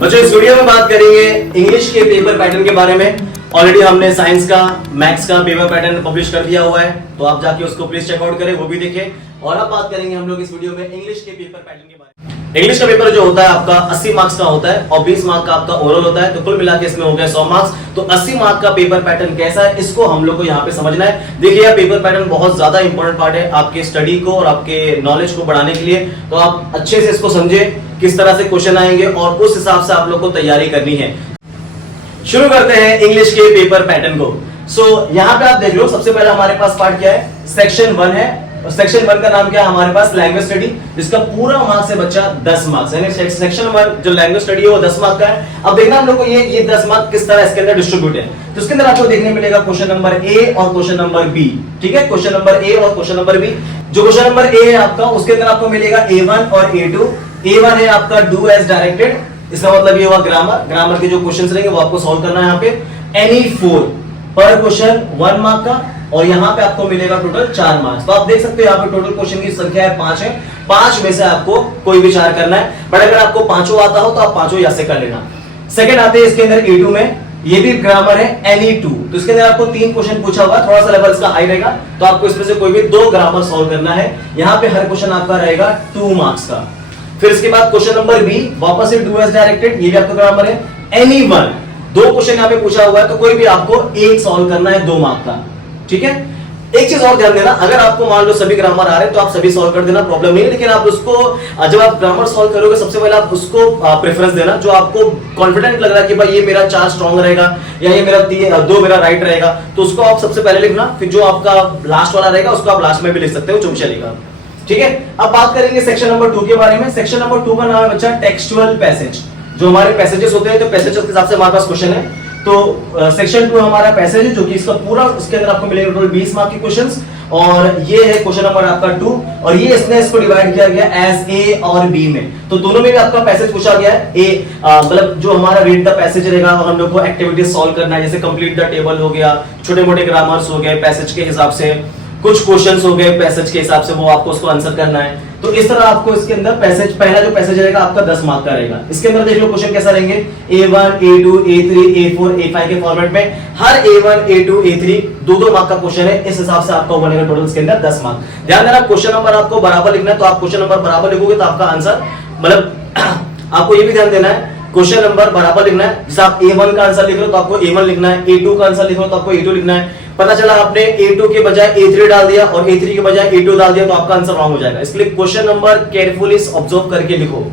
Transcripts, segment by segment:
बच्चों इस वीडियो में बात करेंगे इंग्लिश के पेपर पैटर्न के बारे में। ऑलरेडी हमने साइंस का, मैथ्स का पेपर पैटर्न पब्लिश कर दिया हुआ है, तो आप जाके उसको प्लीज चेकआउट करें, वो भी देखें। और अब बात करेंगे हम लोग इस वीडियो में इंग्लिश के पेपर पैटर्न के बारे में। इंग्लिश का पेपर जो होता है आपका 80 मार्क्स का होता है और 20 मार्क्स का आपका ओरल होता है, तो कुल मिला के इसमें हो गया 100 मार्क्स। तो 80 मार्क्स का पेपर पैटर्न कैसा है, इसको हम लोग को यहाँ पे समझना है। देखिए यह पेपर पैटर्न बहुत ज्यादा इंपॉर्टेंट पार्ट है आपके स्टडी को और आपके नॉलेज को बढ़ाने के लिए, तो आप अच्छे से इसको समझे किस तरह से क्वेश्चन आएंगे और उस हिसाब से आप लोग को तैयारी करनी है। शुरू करते हैं इंग्लिश के पेपर पैटर्न को। यहाँ पे आप देख लो, सबसे पहले हमारे पास पार्ट क्या है, सेक्शन 1 है। सेक्शन 1 का नाम क्या है हमारे पास, लैंग्वेज स्टडी, जिसका पूरा मार्क्स है बच्चा 10 मार्क्स है। सेक्शन 1 जो लैंग्वेज स्टडी है वो 10 मार्क्स का है। अब देखना हम लोग को ये 10 मार्क्स किस तरह इसके अंदर डिस्ट्रीब्यूट है। तो इसके अंदर आपको देखने मिलेगा क्वेश्चन नंबर ए और क्वेश्चन नंबर बी। ठीक है, क्वेश्चन नंबर ए और क्वेश्चन नंबर बी। जो क्वेश्चन नंबर ए है आपका, उसके अंदर आपको मिलेगा A1 और A2। A1 है आपका डू एज डायरेक्टेड, इसका मतलब ये हुआ ग्रामर के जो क्वेश्चंस रहेंगे वो आपको सॉल्व करना है यहाँ पे। एनी 4 पर क्वेश्चन 1 मार्क का, और यहाँ पे आपको मिलेगा टोटल 4 मार्क्स। तो आप देख सकते हो यहाँ पे टोटल क्वेश्चन की संख्या है 5 है। 5 में से आपको कोई विचार करना है, बट अगर आपको पांचों आता हो तो आप पांचों यहाँ से कर लेना। सेकंड आते हैं इसके अंदर A2 में, ये भी ग्रामर है एनी 2। तो इसके अंदर आपको 3 क्वेश्चन पूछा हुआ, थोड़ा सा लेवल इसका हाई रहेगा, तो आपको इसमें से कोई भी 2 ग्रामर सॉल्व करना है। यहाँ पे हर क्वेश्चन आपका रहेगा 2 मार्क्स का। फिर इसके बाद क्वेश्चन नंबर बी, वापस से डू एज डायरेक्टेड, ये भी आपका ग्रामर है। एनी 1, 2 क्वेश्चन यहाँ पे पूछा हुआ है, तो कोई भी आपको एक सॉल्व करना है 2 मार्क का। ठीक है, एक चीज और ध्यान देना, अगर आपको मान लो सभी ग्रामर आ रहे हैं तो आप सभी सॉल्व कर देना, प्रॉब्लम नहीं है। लेकिन आप उसको जब आप ग्रामर सॉल्व करोगे सबसे पहले आप उसको प्रेफरेंस देना जो आपको कॉन्फिडेंट लग रहा है कि भाई ये मेरा 4 स्ट्रॉन्ग रहेगा या ये मेरा 2 मेरा राइट रहेगा, तो उसको आप सबसे पहले लिखना। फिर जो आपका लास्ट वाला रहेगा उसको आप लास्ट में भी लिख सकते हो, जो चलेगा। ठीक है, अब बात करेंगे सेक्शन नंबर 2 के बारे में। सेक्शन नंबर 2 का नाम है बच्चा टेक्सचुअल पैसेज। जो हमारे पैसेजेस होते हैं, तो पैसेजेस के हिसाब से हमारे पास क्वेश्चन है। तो सेक्शन 2 हमारा पैसेज है, जो कि इसका पूरा, उसके अंदर आपको मिलेगा टोटल 20 मार्क के क्वेश्चंस, और ये है क्वेश्चन नंबर आपका 2, और ये इसको डिवाइड किया गया एज ए और बी में। तो दोनों में भी आपका पैसेज पूछा गया है। ए मतलब जो हमारा रीड द पैसेज रहेगा, और हम लोग को एक्टिविटीज सॉल्व करना है, जैसे कंप्लीट द टेबल हो गया, छोटे मोटे ग्रामर्स हो गए पैसेज के हिसाब से, कुछ क्वेश्चंस हो गए पैसेज के हिसाब से, वो आपको उसको आंसर करना है। तो इस तरह आपको इसके अंदर पैसेज, पहला जो पैसेज रहेगा आपका 10 मार्क का रहेगा। इसके अंदर देख लो क्वेश्चन कैसा रहेंगे, A1, A2, A3, A4, A5 के फॉर्मेट में। हर A1, A2, A3 2-2 मार्क का क्वेश्चन है, इस हिसाब से आपका बनेगा टोटल इसके अंदर 10 मार्क। ध्यान देना, क्वेश्चन नंबर आपको बराबर लिखना है, तो आप क्वेश्चन नंबर बराबर लिखोगे तो आपका आंसर, मतलब आपको ये भी ध्यान देना है, क्वेश्चन नंबर बराबर लिखना है। जैसे आप A1 का आंसर लिख रहे हो तो आपको A1 लिखना है, A2 का आंसर लिख रहे हो तो आपको A2 लिखना है। पता चला आपने A2 के बजाय A3 डाल दिया और A3 के बजाय A2 डाल दिया, तो आपका आंसर रॉन्ग हो जाएगा। इसलिए क्वेश्चन नंबर केयरफुली ऑब्जर्व करके लिखो।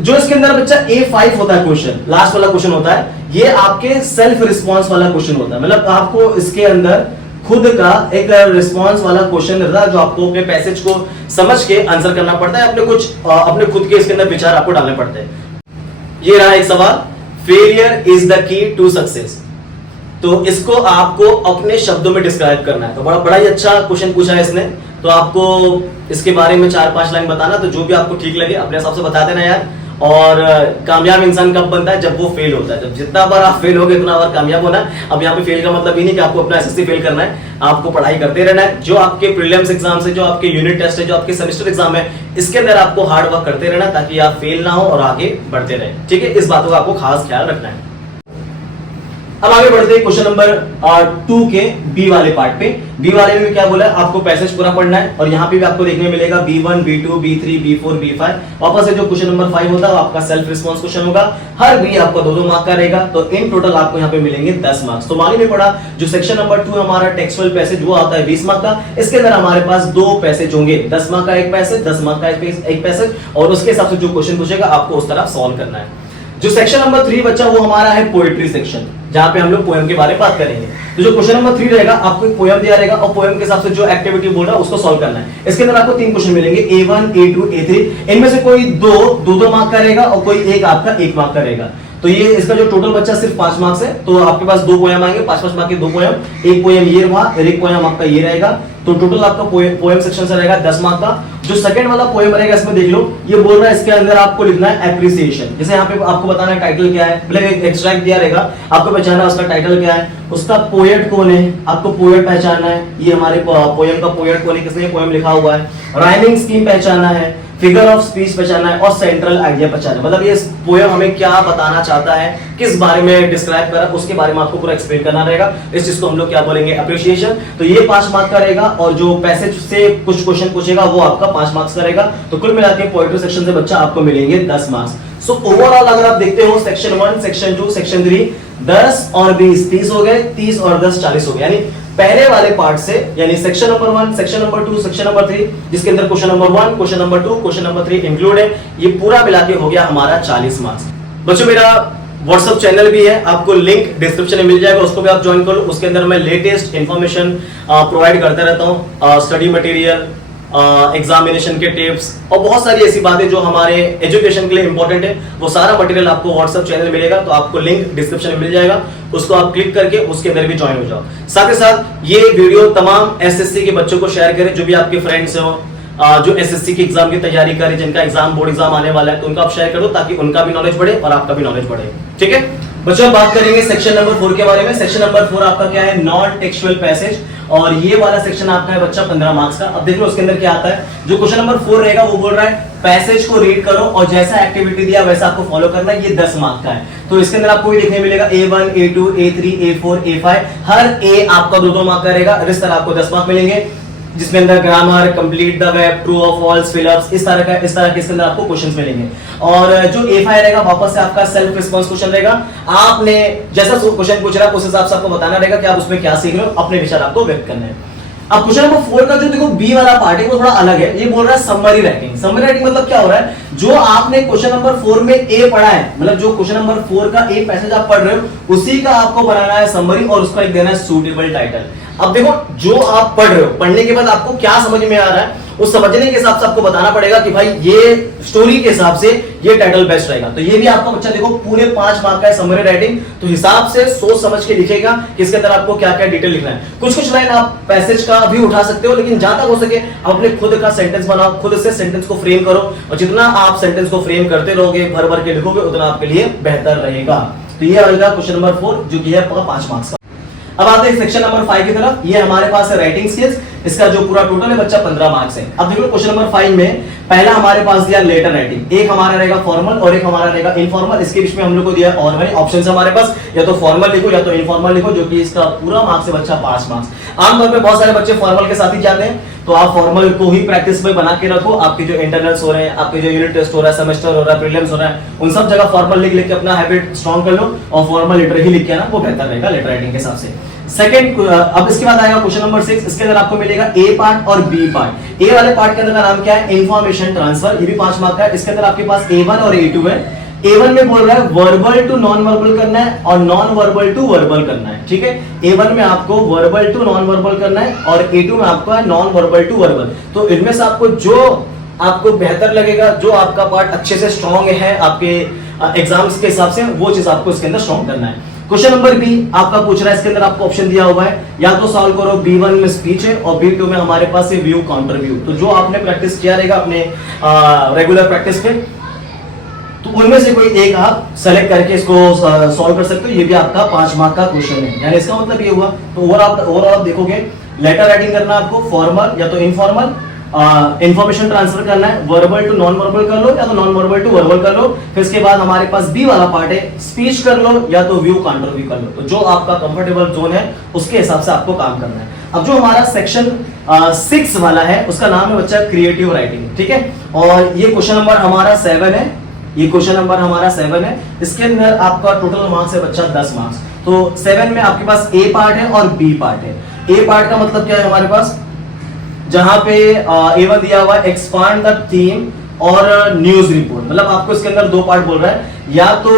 जो इसके अंदर बच्चा A5 होता है क्वेश्चन, लास्ट वाला क्वेश्चन होता है, ये आपके सेल्फ रिस्पॉन्स वाला क्वेश्चन होता है। मतलब आपको इसके अंदर खुद का एक रिस्पॉन्स वाला क्वेश्चन रहता है, जो आपको अपने पैसेज को समझ के आंसर करना पड़ता है, अपने खुद के इसके अंदर विचार आपको डालने पड़ते हैं। ये रहा एक सवाल, failure is the key to success. तो इसको आपको अपने शब्दों में डिस्क्राइब करना है। तो बड़ा ही अच्छा क्वेश्चन पूछा है इसने, तो आपको इसके बारे में 4-5 लाइन बताना। तो जो भी आपको ठीक लगे अपने हिसाब से बता देना यार। और कामयाब इंसान कब बनता है, जब वो फेल होता है। जब जितना बार आप फेल होगे उतना बार कामयाब होना है। अब यहाँ पे फेल का मतलब ये नहीं कि आपको अपना एसएससी फेल करना है, आपको पढ़ाई करते रहना है। जो आपके प्रीलिम्स एग्जाम है, जो आपके यूनिट टेस्ट है, जो आपके सेमेस्टर एग्जाम है, इसके अंदर आपको हार्ड वर्क करते रहना, ताकि आप फेल ना हो और आगे बढ़ते रहे। ठीक है, इस बातों का आपको खास ख्याल रखना है। अब आगे बढ़ते हैं क्वेश्चन नंबर 2 के बी वाले पार्ट पे। बी वाले में क्या बोला है, आपको पैसेज पूरा पढ़ना है, और यहाँ पे भी आपको देखने मिलेगा B1, B2, B3, B4, B5। वापस से जो क्वेश्चन नंबर 5 होता है वो आपका सेल्फ रिस्पॉन्स क्वेश्चन होगा। हर बी आपको 2-2 मार्क का रहेगा, तो इन टोटल आपको यहाँ पे मिलेंगे 10 मार्क्स। तो मालूम में पड़ा, जो सेक्शन नंबर 2 हमारा टेक्सचुअल पैसेज वो आता है 20 मार्क का। इसके अंदर हमारे पास 2 पैसेज होंगे, 10 मार्क का एक पैसेज, 10 मार्क का एक पैसेज, और उसके हिसाब से जो क्वेश्चन पूछेगा आपको उस तरह सॉल्व करना है। जो सेक्शन नंबर 3 बच्चा वो हमारा है पोएट्री सेक्शन, जहां पे हम लोग पोएम के बारे में बात करेंगे। तो जो क्वेश्चन नंबर 3 रहेगा, आपको एक पोएम दिया रहेगा, और पोएम के हिसाब से जो एक्टिविटी बोल रहा है उसको सॉल्व करना है। इसके अंदर आपको 3 क्वेश्चन मिलेंगे, A1, A2, A3। इनमें से कोई 2 मार्क का रहेगा और कोई एक आपका 1 मार्क का रहेगा। तो ये इसका जो टोटल बच्चा सिर्फ 5 मार्क्स है, तो आपके पास 2 पोएम आएंगे, 5-5 मार्क के 2 पोएम। एक पोएम ये रहा और एक पोएम आपका ये रहेगा। तो टोटल आपका पोएम सेक्शन से रहेगा 10 मार्क का। जो सेकंड वाला पोएम रहेगा, इसमें देख लो, ये बोल रहा है इसके अंदर आपको लिखना है एप्रिसिएशन। जैसे यहाँ पे आपको बताना है टाइटल क्या है, मतलब एक एक्सट्रैक्ट दिया रहेगा, आपको पहचानना है उसका टाइटल क्या है, उसका पोएट कौन है, आपको पोएट पहचानना है, ये हमारे पोएम का पोएट कौन है, किसने पोएम लिखा हुआ है, राइमिंग स्कीम पहचानना है, फिगर ऑफ स्पीच पहचानना है और सेंट्रल आइडिया पहचानना है। मतलब ये पोएम हमें क्या बताना चाहता है, किस बारे में डिस्क्राइब करा, उसके बारे में आपको पूरा एक्सप्लेन करना रहेगा। इस चीज को हम लोग क्या बोलेंगे, अप्रिशिएशन। तो ये 5 मार्क का रहेगा और जो पैसेज से कुछ क्वेश्चन पूछेगा वो आपका 5 मार्क्स का रहेगा। तो कुल मिला के पोएट्री सेक्शन से बच्चा आपको मिलेंगे 10 मार्क्स। सो ओवरऑल अगर आप देखते हो सेक्शन 1, सेक्शन 2, सेक्शन 3 10 और 20 30 हो गए, 30 और 10 40 हो गए। यानी पहले वाले पार्ट से, यानी section number 1, section number 2, section number 3, जिसके अंदर question number 1, question number 2, question number 3 include है, ये पूरा मिला के हो गया हमारा 40 मार्क्स। बच्चों मेरा व्हाट्सएप चैनल भी है, आपको लिंक डिस्क्रिप्शन में मिल जाएगा, उसको भी आप ज्वाइन कर लो। उसके अंदर मैं लेटेस्ट इंफॉर्मेशन प्रोवाइड करता रहता हूँ, स्टडी मटेरियल, एग्जामिनेशन के टिप्स और बहुत सारी ऐसी बातें जो हमारे एजुकेशन के लिए इंपॉर्टेंट है, वो सारा मटेरियल आपको व्हाट्सएप चैनल मिलेगा। तो आपको लिंक डिस्क्रिप्शन में मिल जाएगा, उसको आप क्लिक करके उसके अंदर भी ज्वाइन हो जाओ। साथ ही साथ ये वीडियो तमाम एसएससी के बच्चों को शेयर करें, जो भी आपके फ्रेंड्स हो जो एसएससी की एग्जाम की तैयारी करें, जिनका एग्जाम बोर्ड एग्जाम आने वाला है, तो उनका आप शेयर कर दो ताकि उनका भी नॉलेज बढ़े और आपका भी नॉलेज बढ़े। ठीक है बच्चों, बात करेंगे सेक्शन नंबर 4 के बारे में। सेक्शन नंबर 4 आपका क्या है, नॉन टेक्सुअल पैसेज, और ये वाला सेक्शन आपका है बच्चा 15 मार्क्स का। अब देख लो उसके अंदर क्या आता है। जो क्वेश्चन नंबर 4 रहेगा वो बोल रहा है पैसेज को रीड करो और जैसा एक्टिविटी दिया वैसा आपको फॉलो करना है। ये 10 मार्क्स का है, तो इसके अंदर आपको देखने मिलेगा A1, A2, A3, A4, A5, her A आपका 2-2 मार्क का रहेगा। इस तरह आपको 10 मार्क मिलेंगे, जिसमें अंदर grammar, complete the web, true और फॉल्स, फिलअप्स, इस तरह के इसके अंदर आपको क्वेश्चंस मिलेंगे। और जो A5 रहेगा वापस से आपका सेल्फ रिस्पांस क्वेश्चन रहेगा। आपने जैसा क्वेश्चन पूछ रहा है उस हिसाब से आपको बताना रहेगा कि आप उसमें क्या सीख रहे हो, अपने विचार आपको व्यक्त करने हैं। अब क्वेश्चन नंबर 4 का जो देखो बी वाला पार्ट है वो थोड़ा अलग है। ये बोल रहा है समरी राइटिंग। समरी राइटिंग मतलब क्या हो रहा है, जो आपने क्वेश्चन नंबर 4 में ए पढ़ा है, मतलब जो क्वेश्चन नंबर 4 का ए पैसेज आप पढ़ रहे हो उसी का आपको बनाना है समरी और उसका एक देना है सूटेबल टाइटल। अब देखो जो आप पढ़ रहे हो, पढ़ने के बाद आपको क्या समझ में आ रहा है, उस समझने के हिसाब से आपको बताना पड़ेगा कि भाई ये स्टोरी के हिसाब से ये टाइटल बेस्ट रहेगा। तो ये भी आपका बच्चा देखो पूरे 5 मार्क का है समरी राइटिंग, तो हिसाब से सोच समझ के लिखेगा कि इसके अंदर आपको क्या क्या डिटेल लिखना है। कुछ लाइन आप पैसेज का भी उठा सकते हो, लेकिन जहां तक हो सके आप अपने खुद का सेंटेंस बनाओ, खुद से सेंटेंस को फ्रेम करो, और जितना आप सेंटेंस को फ्रेम करते रहोगे, भर भर के लिखोगे, उतना आपके लिए बेहतर रहेगा। तो ये रहेगा क्वेश्चन नंबर 4 जो कि है 5 मार्क्स का। अब आते हैं सेक्शन नंबर 5 की तरफ। ये हमारे पास है राइटिंग स्किल्स, इसका जो पूरा टोटल है बच्चा 15 मार्क्स है। अब देखो क्वेश्चन नंबर 5 में पहला हमारे पास दिया लेटर राइटिंग, एक हमारा रहेगा फॉर्मल और एक हमारा रहेगा इनफॉर्मल। इसके बीच में हम लोग को दिया और भाई ऑप्शन है हमारे पास, या तो फॉर्मल लिखो या तो इनफॉर्मल लिखो, जो कि इसका पूरा मार्क्स है बच्चा 5 मार्क्स। आमतौर पे बहुत सारे बच्चे फॉर्मल के साथ ही जाते हैं, तो आप फॉर्मल को ही प्रैक्टिस में बना के रखो। आपके जो इंटरनल्स हो रहे हैं, आपके जो यूनिट टेस्ट हो रहा है, सेमेस्टर हो रहा है, प्रीलिम्स हो रहा है, उन सब जगह फॉर्मल लिख के अपना हैबिट स्ट्रॉन्ग कर लो और फॉर्मल लेटर ही लिख के आना, वो बेहतर रहेगा लेटर राइटिंग के हिसाब से। सेकंड, अब इसके बाद आएगा क्वेश्चन नंबर 6। इसके अंदर आपको मिलेगा ए पार्ट और बी पार्ट। ए वाले पार्ट के अंदर का नाम क्या है, इंफॉर्मेशन ट्रांसफर, ये भी 5 मार्क का है। इसके अंदर आपके पास A1 और A2 है। A1 में बोल रहा है वर्बल टू नॉन वर्बल करना है और नॉन वर्बल टू वर्बल करना है। ठीक है, A1 में आपको वर्बल टू नॉन वर्बल करना है और A2 में आपको है नॉन वर्बल टू वर्बल। तो इनमें से आपको जो आपको बेहतर लगेगा, जो आपका पार्ट अच्छे से स्ट्रॉन्ग है आपके एग्जाम्स के हिसाब से, वो चीज आपको इसके अंदर स्ट्रॉन्ग करना है। क्वेश्चन नंबर बी आपका पूछ रहा है, इसके अंदर आपको ऑप्शन दिया हुआ है, या तो सॉल्व करो B1 में स्पीच है और B2 में हमारे पास है व्यू काउंटर व्यू। तो जो आपने प्रैक्टिस किया रहेगा अपने रेगुलर प्रैक्टिस पे, तो उनमें से कोई एक आप सेलेक्ट करके इसको सॉल्व कर सकते हो। ये भी आपका 5 मार्क का क्वेश्चन है। यानी इसका मतलब ये हुआ, तो ओवरऑल आप देखोगे लेटर राइटिंग करना आपको फॉर्मल या तो इनफॉर्मल, इंफॉर्मेशन ट्रांसफर करना है वर्बल टू नॉन वर्बल कर लो या तो नॉन वर्बल टू वर्बल कर लो। फिर इसके बाद हमारे पास बी वाला पार्ट है, स्पीच कर लो या तो व्यू काउंटर व्यू कर लो। तो जो आपका कंफर्टेबल जोन है उसके हिसाब से आपको काम करना है। अब जो हमारा सेक्शन 6 वाला है उसका नाम है बच्चा क्रिएटिव राइटिंग। ठीक है, और ये क्वेश्चन नंबर हमारा 7 है। ये क्वेश्चन नंबर हमारा 7 है। इसके अंदर आपका टोटल मार्क्स है बच्चा 10 मार्क्स। तो 7 में आपके पास ए पार्ट है और बी पार्ट है। ए पार्ट का मतलब क्या है हमारे पास, जहां पे A1 दिया हुआ है एक्सपांड द थीम और न्यूज रिपोर्ट। मतलब आपको इसके अंदर 2 पार्ट बोल रहा है, या तो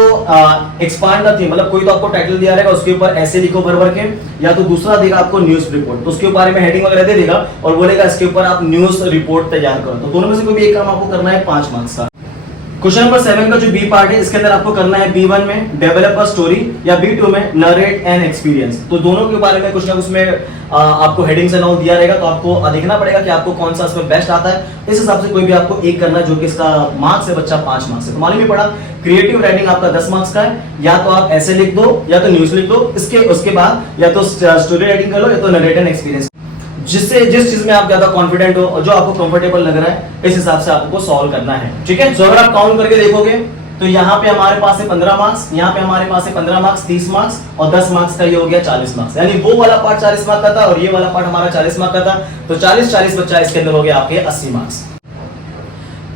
एक्सपांड द थीम, मतलब कोई तो आपको टाइटल दिया रहेगा उसके ऊपर ऐसे लिखो भर भर के, या तो दूसरा देगा आपको न्यूज रिपोर्ट, तो उसके बारे में हेडिंग वगैरह दे देगा और बोलेगा इसके ऊपर आप न्यूज रिपोर्ट तैयार करो। तो दोनों में से कोई भी एक काम आपको करना है 5 मार्क्स का। क्वेश्चन नंबर 7 का जो बी पार्ट है इसके अंदर आपको करना है B1 में डेवलप अ स्टोरी या B2 में नरेट एन एक्सपीरियंस। तो दोनों के बारे में कुछ ना कुछ में आपको हेडिंग से नाउ दिया रहेगा, तो आपको देखना पड़ेगा कि आपको कौन सा इसमें बेस्ट आता है। इस हिसाब से कोई भी आपको एक करना है, जो कि इसका मार्क्स है बच्चा 5 मार्क्स है। तो मालूम ही पड़ा क्रिएटिव राइटिंग आपका 10 मार्क्स का है, या तो आप ऐसे लिख दो या तो न्यूज लिख दो, उसके बाद या तो स्टोरी राइटिंग कर लो या तो नरेट एन एक्सपीरियंस। जिस चीज में आप ज्यादा कॉन्फिडेंट हो और जो आपको कंफर्टेबल लग रहा है, इस हिसाब से आपको सॉल्व करना है। ठीक है, तो अगर आप काउंट करके देखोगे तो यहाँ पे हमारे पास है 15 मार्क्स, यहाँ पे हमारे पास है 15 मार्क्स, 30 मार्क्स और 10 मार्क्स का ये हो गया 40 मार्क्स। यानी वो वाला पार्ट 40 मार्क्स का था और ये वाला पार्ट हमारा 40 मार्क्स का था, तो 40-40 बच्चा इसके अंदर हो गया आपके 80 मार्क्स।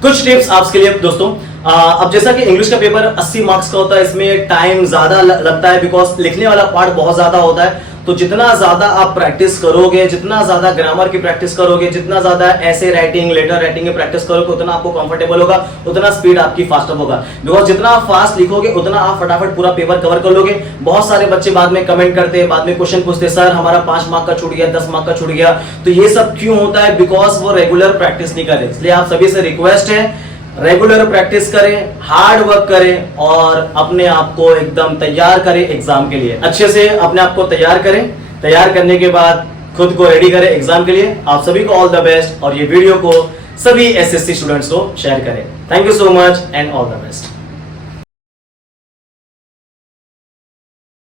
कुछ टिप्स आपके लिए दोस्तों, अब जैसा कि इंग्लिश का पेपर 80 मार्क्स का होता है, इसमें टाइम ज्यादा लगता है बिकॉज लिखने वाला पार्ट बहुत ज्यादा होता है। तो जितना ज्यादा आप प्रैक्टिस करोगे, जितना ज्यादा ग्रामर की प्रैक्टिस करोगे, जितना ज्यादा ऐसे राइटिंग, लेटर राइटिंग की प्रैक्टिस करोगे, उतना आपको कंफर्टेबल होगा, उतना स्पीड आपकी फास्टर होगा। बिकॉज जितना आप फास्ट लिखोगे उतना आप फटाफट पूरा पेपर कवर कर लोगे। बहुत सारे बच्चे बाद में कमेंट करते हैं, बाद में क्वेश्चन पूछते, सर हमारा 5 मार्क का छूट गया, 10 मार्क का छूट गया। तो ये सब क्यों होता है? बिकॉज वो रेगुलर प्रैक्टिस नहीं कर रहे। इसलिए आप सभी से रिक्वेस्ट है, रेगुलर प्रैक्टिस करें, हार्ड वर्क करें और अपने आप को एकदम तैयार करें एग्जाम के लिए। अच्छे से अपने आप को तैयार करें, तैयार करने के बाद खुद को रेडी करें एग्जाम के लिए। आप सभी को ऑल द बेस्ट और ये वीडियो को सभी एसएससी स्टूडेंट्स को शेयर करें। Thank you so much and all the best.